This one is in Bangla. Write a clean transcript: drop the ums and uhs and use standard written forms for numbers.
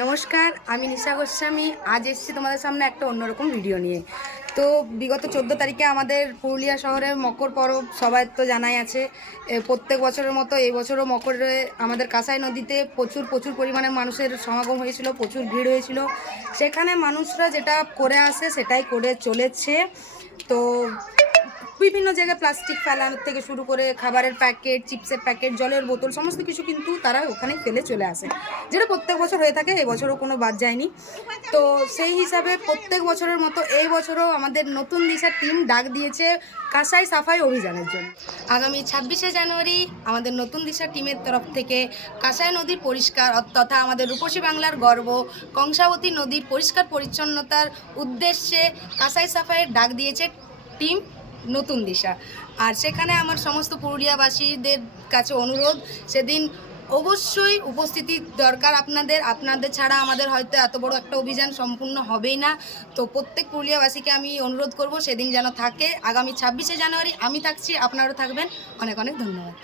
নমস্কার, আমি নিশা গোস্বামী। আজ এসেছি তোমাদের সামনে একটা অন্যরকম ভিডিও নিয়ে। তো বিগত 14 তারিখে আমাদের পুরুলিয়া শহরে মকর পরব সবাই তো জানাই আছে। প্রত্যেক বছরের মতো এই বছরও মকরে আমাদের কাঁসাই নদীতে প্রচুর প্রচুর পরিমাণে মানুষের সমাগম হয়েছিল, প্রচুর ভিড় হয়েছিল। সেখানে মানুষরা যেটা করে আসে সেটাই করে চলেছে। তো বিভিন্ন জায়গায় প্লাস্টিক ফেলানোর থেকে শুরু করে খাবারের প্যাকেট, চিপসের প্যাকেট, জলের বোতল সমস্ত কিছু কিন্তু তারা ওখানে ফেলে চলে আসে, যেটা প্রত্যেক বছর হয়ে থাকে। এবছরও কোনো বাদ যায়নি। তো সেই হিসাবে প্রত্যেক বছরের মতো এই বছরও আমাদের নতুন দিশার টিম ডাক দিয়েছে কাঁসাই সাফাই অভিযানের জন্য। আগামী 26শে জানুয়ারি আমাদের নতুন দিশা টিমের তরফ থেকে কাঁসাই নদীর পরিষ্কার তথা আমাদের রূপসী বাংলার গর্ব কংসাবতী নদীর পরিষ্কার পরিচ্ছন্নতার উদ্দেশ্যে কাঁসাই সাফাইয়ের ডাক দিয়েছে টিম নতুন দিশা। আর সেখানে আমার সমস্ত পুরুলিয়াবাসীদের কাছে অনুরোধ, সেদিন অবশ্যই উপস্থিতি দরকার। আপনাদের ছাড়া আমাদের হয়তো এত বড় একটা অভিযান সম্পূর্ণ হবেই না। তো প্রত্যেক পুরুলিয়াবাসীকে আমি অনুরোধ করব সেদিন যেন থাকে। আগামী 26শে জানুয়ারি আমি থাকছি, আপনারাও থাকবেন। অনেক অনেক ধন্যবাদ।